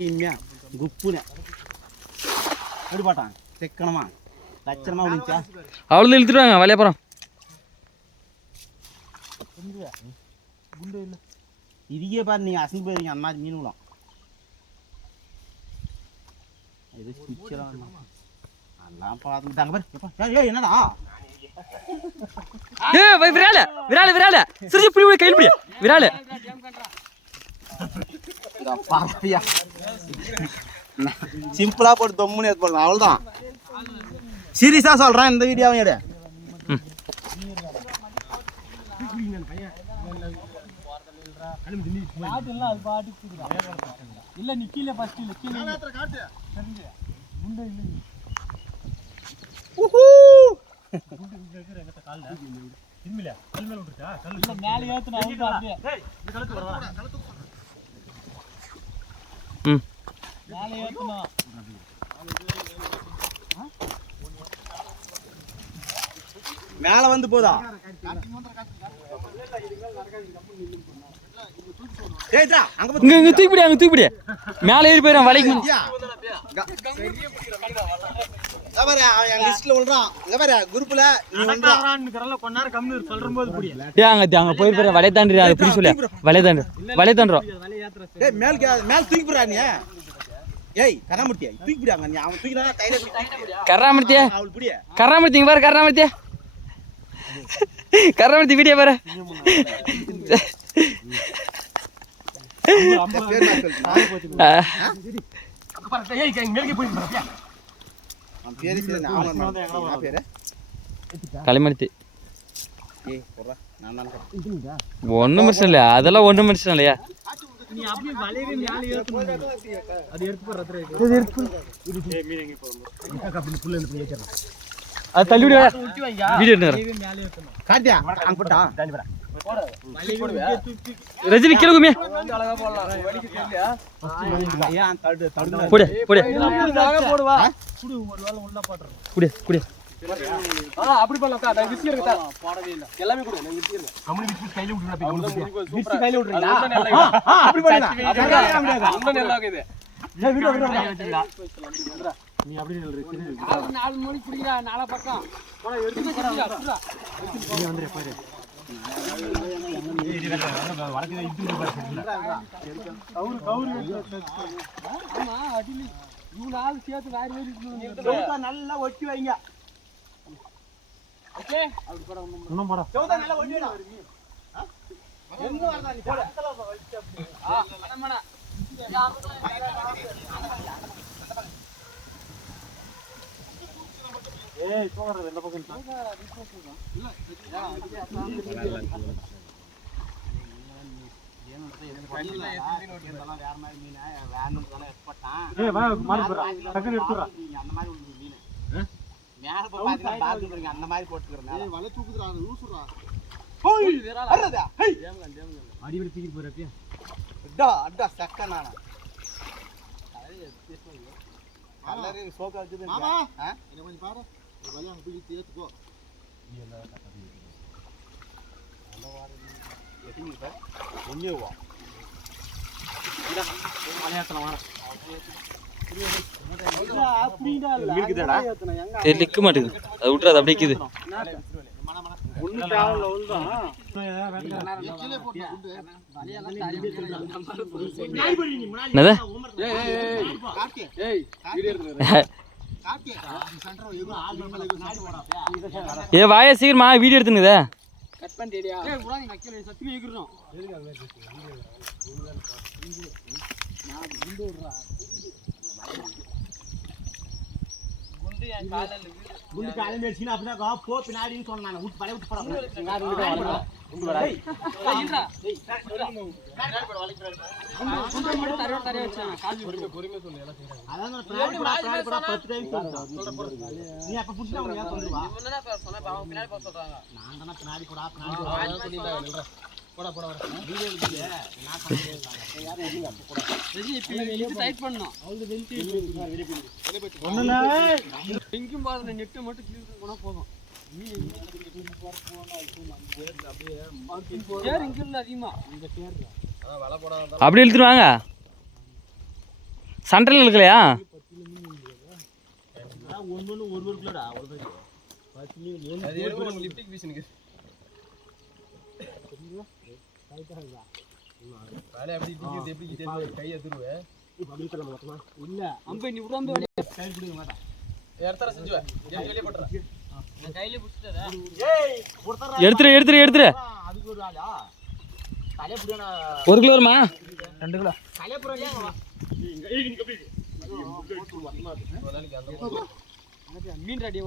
குப்புனே அப்படி பாட்டான் செக்கணமா லட்சணமா விழுந்துச்சா அவ்வளோ இழுத்துருவாங்க வலைய போகிறோம். இதுக்கே பாரு நீங்கள் அசந்து போயிருங்க அந்த மாதிரி மீன் விடும். இது பிடிச்சலாம் அதெல்லாம் பார்த்துட்டாங்க பாரு. ஏய் என்னடா விரால விரால விரால சிரிச்சு புடி கையில் புடி விரால சிம்பிளா போட்டு தொம்முன்னு எடுத்து போடலாம் அவ்வளோதான். சீரியஸா சொல்றேன் இந்த வீடியோவும் எடு. இல்ல நீ கீழே ஃபர்ஸ்ட் இல்ல கீழே காட்டு குண்டு இல்ல நீ ஊஹூ குண்டு இங்க இருக்கிற எங்கட்ட கால்ல திரும்பில கல் மேல விட்டுச்சா கல் மேல ஏத்துனா அவுட் அப்படியே டேய் இந்த கழுத்து வரடா கழுத்து மேல ஏத்துனா மேல வந்து போதா இங்க தூக்கிப்பிடி அங்க தூக்கிப்பிடி மேல ஏறி போயிடும் வலைக்கு. அங்க போய் வலை தாண்டி அதை பிடி சொல்லி வலை தாண்டு வலை தாண்டுறோம். கராமூர்த்தியா கராமூர்த்தி பாரு கராமூர்த்தியா கராமூர்த்தி வீடியோ பாரு. களிமடுத்தி ஒன்றும் பிரச்சனை இல்லையா அதெல்லாம் ஒன்றும் பிரச்சனை இல்லையா. அது தள்ளி விடு வீடியோ ரஜினி கிழக்குமே போடு போடு குடு குடு அப்படி பண்ணலாம் நான் விசி இருக்கா போடவே இல்ல எல்லாமே கூட நான் விசி இருக்கேன் கம்பெனி விசி கையில விட்டுறா விசி கையில விட்டுறீங்களா அப்படி பண்ணலாம் ரொம்ப நல்லா இருக்குது இந்த வீடியோ விடுறா நீ அப்படி நில்லு 4 மணி குடிடா நாலா பக்கம் போடா எடுத்து போடா நீ வந்துரு பாரு வரது இது ஆமா அடில இவ்வளவு ஆள் சேர்த்து வேற ஏறி நல்லா ஒட்டி வைங்க. ஓகே அப்படி போடா இன்னும் போடா சௌதா நல்லா ஒட்டிடா என்ன வரதா நீ போடா அடமடா ஏய் போறது என்ன பக்கம் இல்ல அந்த மாதிரி போட்டுக்கிறேன் வலை தூக்குறான் லூசுறா அடிபடி தூக்கி போறப்ப அடா அடா சக்கனான கலரே சோகா இருக்குது மாமா இத கொஞ்சம் பாரு வலை அங்க தூக்கி ஏத்துக்கோ நீ என்ன கட்டறீங்க நல்ல வார எட்டிங்க சார் ஒண்ணே வா இத மலையாத்தன வார நிக்க மாட்டேங்குது அது விட்டுறது அப்படியே இருக்குது. ஏ வாய சீக்கிரமா வீடியோ எடுத்துனுதே கட் பண்ணிட்டியா ஏய் புறா நீ நக்கல சத்தியமா ஏக்குறோம் நான் குண்டு விடுறா குண்டு என் கால்ல குண்டு கால்ல மேட்சினா அப்பதான் போ பின்னாடின்னு சொன்னானே விட்டு பழைய விட்டு போடா குண்டு வரா இல்லடா டேய் கால் போட வளைக்குறாரு குண்டு மட்டும் தரைய வச்சான் கால் பொறுமையா சொல்லு எல்லாம் செய்றாங்க அதான் பின்னாடி போடா 10 டைம் சொல்றேன் நீ அப்ப புடிச்சா உனக்கு ஏன் சொல்லுவா இவனா சொன்னா பாவம் பின்னாடி போக சொல்றாங்க நான் தான பின்னாடி போடா சொல்லிடா போடா போடா வர வீடியோ இல்ல நான் சொல்றேன் யாரும் எங்க அப்ப போடா ரெஜி இப்ப வெளிய டைட் பண்ணனும் அவங்க வெளிய ஒண்ணல எங்கயும் பாருங்க நெட் மட்டும் கிளியர் பண்ணா போதும் நீ அப்படியே மார்க்கிங் போடு இங்க இல்ல அதிகமா இங்க தேர்றா வலை போடாத அப்படி இழுத்துவாங்க சண்டையில் இருக்கலையா? ஒன்று ஒரு கிலோடா அவ்வளோதான். எடுத்துரு எடுத்துரு எடுத்துரு. 1 கிலோ வருமா? 2 கிலோ. மீன் ரெடி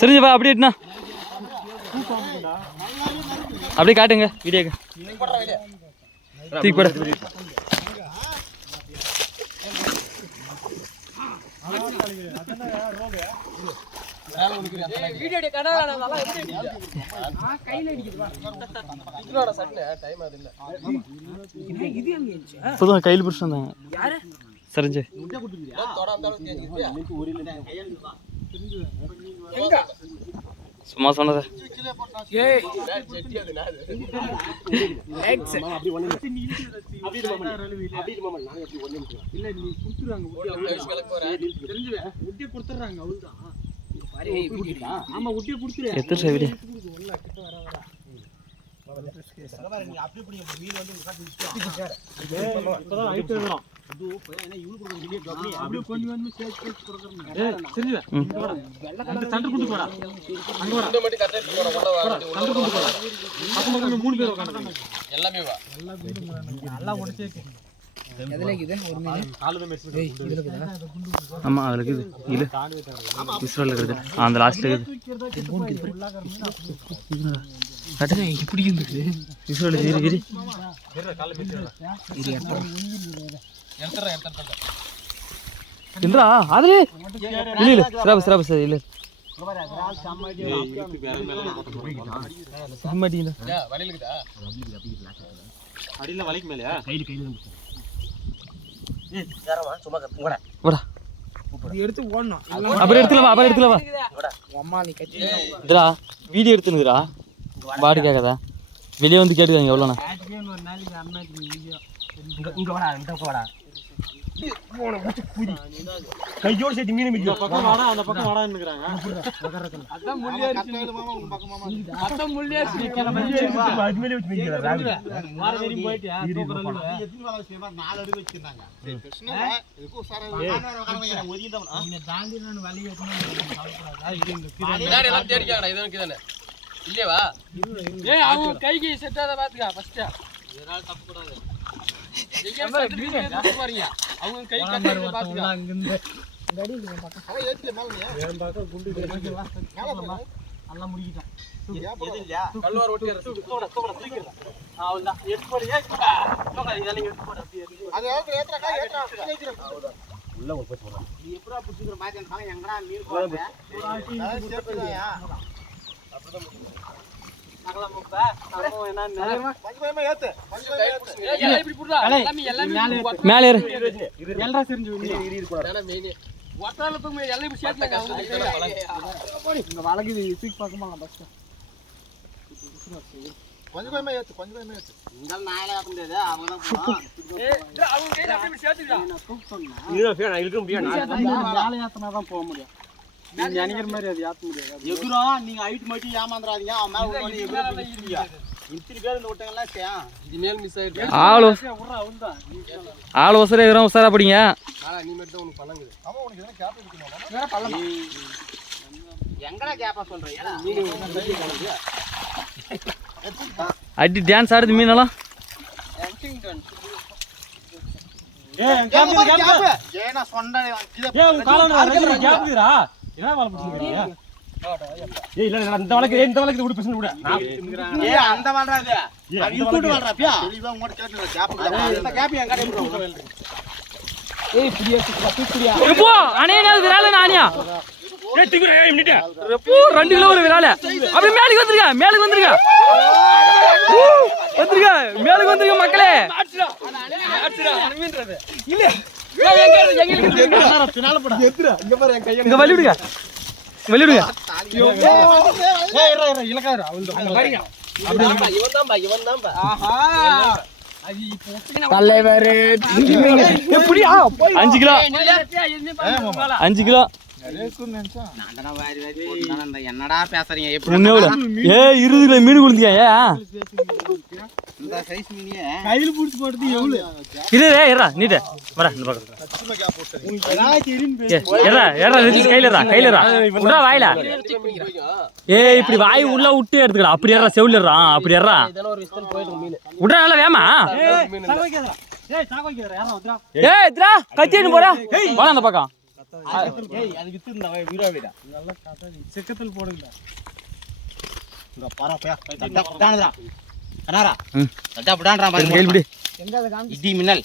சரிஞ்சப்பா அப்படியே எட்டுனா அப்படியே காட்டுங்க வீடியோக்கு தூக்கி போட. இப்போதான் கையில் பிடிச்சி வந்தாங்க சரிஞ்சு. சும்மா சொன்னதா எத்தனை வீடியோ ஆமா அதுல இருக்குது இல்ல விஸ்வல்ல இருக்குது அந்த லாஸ்ட்ல இருக்குது கட்டனே இப்படி இருக்குது விஸ்வல்ல இரு இரு இன்றா அதுல இல்ல இல்ல சிராபஸ் இல்ல சம்மடினா வலையில இருக்குதா அடியில வலைக்கு மேலயா கையில ஏறவா சும்மா போடா போடா இது எடுத்து ஓடணும் அப்புறம் எடுத்துல வா அம்மா நீ கட்டி இதுடா வீடியோ எடுத்துனுடா பாடு கேக்குதா வெளிய வந்து கேட்டுங்க எவ்வளவுனா ஒரு நாளைக்கு அண்ணாக்கு வீடியோ இங்க வாடா இந்த பக்கம் வாடா போன முச்சு புடி கையோட சேர்த்து மீன் மிதிங்க பக்கம் வாடா அந்த பக்கம் வாடான்னுங்கறாங்க அதான் முள்ளியாரி கட்டையில மாமா உங்க பக்கம் மாமா அதான் முள்ளியாரி அது மேல வச்சு மிதிங்கடா ராவில வார வரையும் போயிட்டு தூக்குறல எத்தனை வாழ சேமா 4 அடி வச்சிருந்தாங்க சரி கிருஷ்ணா இதுக்கு சார ஒதிந்தவன் நீங்க தாண்டி நான் வலி வெட்டணும் சாப்பிடாதா இது இந்த பின்னாடி எல்லாம் தேடிக்கடா இது எனக்கு தானே இல்லையா ஏய் அவங்க கைக்கு செட் ஆத பாத்துக்க ஃபர்ஸ்ட் இதனால தப்பு கூடாது அவங்க கை கட்டற பாத்துக்க அங்க இருந்து இந்த அடி இந்த பக்கம் அவ ஏத்தில மேல ஏன் பாக்க குண்டு மேல நல்லா முடிக்கிட்டான் எது இல்லையா கல்வார் ஓட்டிற தூக்குடா தூக்கிடா அவ்வளவுதான் எடுத்து போடு தூக்கா இதெல்லாம் எடுத்து போடு அப்படியே அது ஏத்துற கை ஏத்துற உள்ள ஒரு போய் போறா நீ எப்பறா புடிச்சுற மாதிரி இருக்காங்க எங்கடா மீன் போறே நான் சேத்துறியா அப்படிதான் நகல முப்ப நம்ம என்னன்னா பஞ்சமே ஏத்து ஏய் இப்படி புடுடா எல்லாமே மேல ஏறு எல்ரா செஞ்சு இரு போடா மெயின் ஒட்டால தூங்க எல்லாம் இப்படி சேத்து இங்க வலகுது தூக்கி பார்க்கமா பஸ் கொஞ்சமே ஏத்து இங்க நாளே ஆகுது அவங்க தான் போறான் ஏய் அவங்க கையில அப்படியே சேத்துடா நான் தூக்கு சொன்னா நீங்க ஃபேன் இழுக்க முடியாது நாளே ஆத்தனா தான் போக முடியும் நீங்க நினைக்கிற மாதிரி அது ஏத்த முடியாது எதுரா நீங்க ஹைட் மட்டும் ஏமாந்துறாதீங்க அவன் மேல வந்து எதுரா இருக்கீங்க இத்தனை பேர் இந்த ஓட்டங்கலாம் சேயா இது மேல் மிஸ் ஆயிடுச்சு ஆளு ஒசரேறோம் உசாரா படிங்க நாளா நீ மட்டும் உனக்கு பழங்குது ஆமா உனக்கு எதனா கேப் எடுக்கணுமா வேற பழமா எங்கடா கேப்பா சொல்ற ஏடா நீங்க அடி டான்ஸ் ஆடுது மீனலாம் ஏய் கேப் ஏனா சொண்டை ஏய் உன் காலன கேப் இருக்குடா என்ன வாள புடிச்சிருக்கீங்க ஏய் இல்ல இந்த வலக்கு விடு பிரச்சனை விடு ஏய் அந்த வாளடா இது அது இழுட்டு வாளடா பியா தெளிவா உங்க கேட்ல கேப் அந்த கேப் எங்க கடை ப்ரோ ஏய் புடியா புடியா போ அனேனாது விரால நானியா ஏய் டிகுற ஏய் மினிட் போ 2 கிலோ ஒரு விரால அப்படியே மேலுக்கு வந்துருங்க வந்துருங்க மக்களே மீன்றது இல்ல எங்க பின்னால போடா எதுடா இங்க பாரு என் கைய இங்க வலி விடுங்க ஏய் இறா இலக்காரா அவளோ பாருங்க தலைவர் 5 கிலோ 5 கிலோ என்னடா பேசுறீங்க? ஏய் 20 கிலோ மீன் குளிந்தியா? இந்த சைஸ் மீனியே கையில் பிடிச்சி போடுறது எவ்வளோ ஏறா நீட்டே வரா இந்த பக்கம் ஏறா கையிலரா விட்றா வாயில. ஏய் இப்படி வாய் உள்ள விட்டு எடுத்துக்கடா. அப்படி ஏறா செவிலிடுறா. அப்படி ஏறா விட்றா நல்லா வேமா. ஏய் இத்ரா கத்திட்டு போறா வாடா அந்த பக்கம். செக்கத்தில் போடுங்க இடி மின்னல்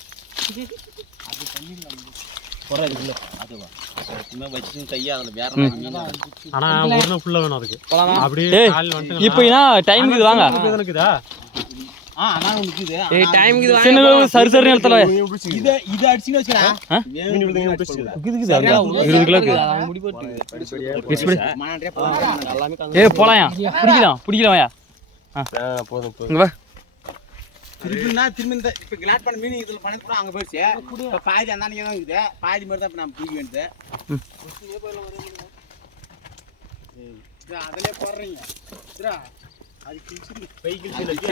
இப்போ டைமுக்கு வாங்க. சரி சரி நேரத்துல 20 கிலோ போலாயா பிடிக்கலாம்யா. திரும்பி இந்த இப்ப கிளாட் பண்ண மீன் இதுல பண்ணது கூட அங்க போயிடுச்சு. இப்ப பாதி அந்த அன்னைக்கு தான் இருக்குது. பாதி மாதிரி தான் இப்ப நம்ம தூக்கி வேண்டியது. அதுலயே போடுறீங்க.